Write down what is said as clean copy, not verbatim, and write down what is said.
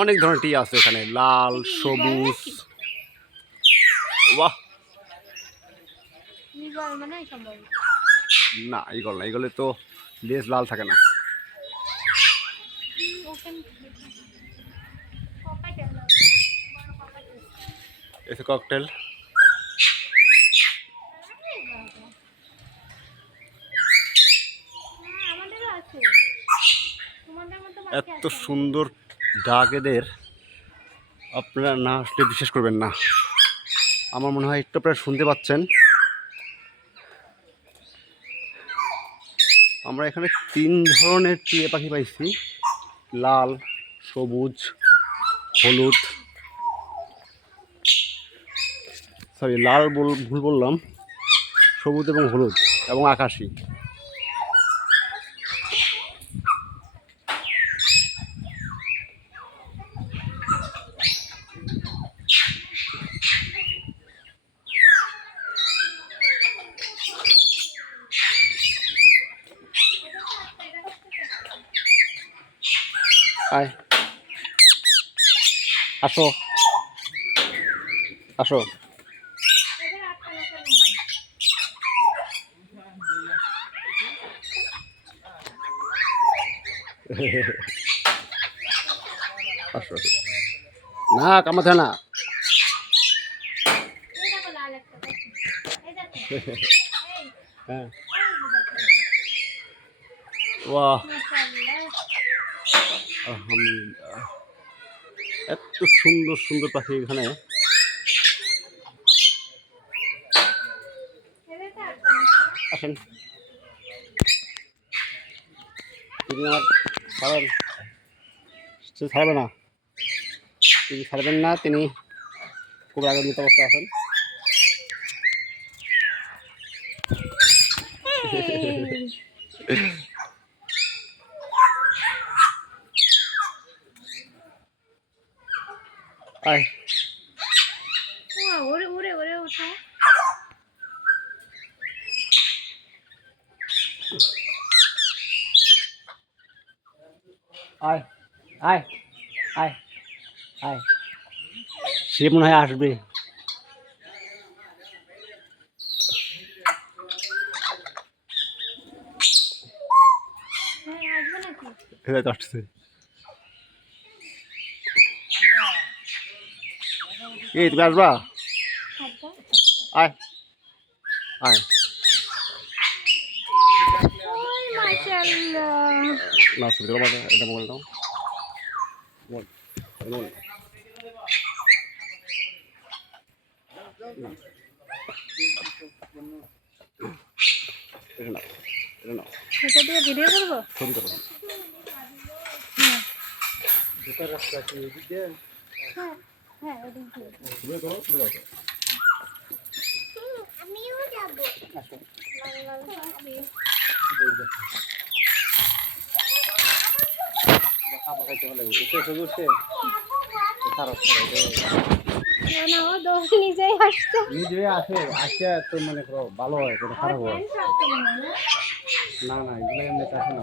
অনেক ধরনের টি আছে এখানে, লাল, সবুজ। বাহ, না ইগল না, ইগলে তো লেজ লাল থাকে না। এসে ককটেল। এত সুন্দর ডাক এদের, আপনারা না আসলে বিশ্বাস করবেন না। আমার মনে হয় একটু আপনারা শুনতে পাচ্ছেন। আমরা এখানে 3 ধরনের টিয়া পাখি পাইছি, লাল, সবুজ, হলুদ। সরি, লাল ভুল বললাম, সবুজ এবং হলুদ এবং আকাশি। আয়, আসো আসো। আসো, না কামাতে না। হ্যাঁ, বাহ, আলহামদুলিল্লাহ। এত সুন্দর সুন্দর পাখি এখানে। আসেন, তিনি আমার ছাড়েন, সে ছাড়বে না, তিনি ছাড়বেন না, তিনি খুব আগের মতো অবস্থা আছেন। আয়, আয়, আয়, আয়, আয়। সে মনে হয় আসবে। আসছে, এই তুমি আসবা? আয়, আয়। না এটা মোবাইল দাও। এটা দিয়ে ভিডিও করবো? ফোন করো। হ্যাঁ, আমিও যাবো। নিজে আসে, আসে তো মানে ভালো হয়, কোনো খারাপ হয় না। না, এগুলো এমনি আসে না।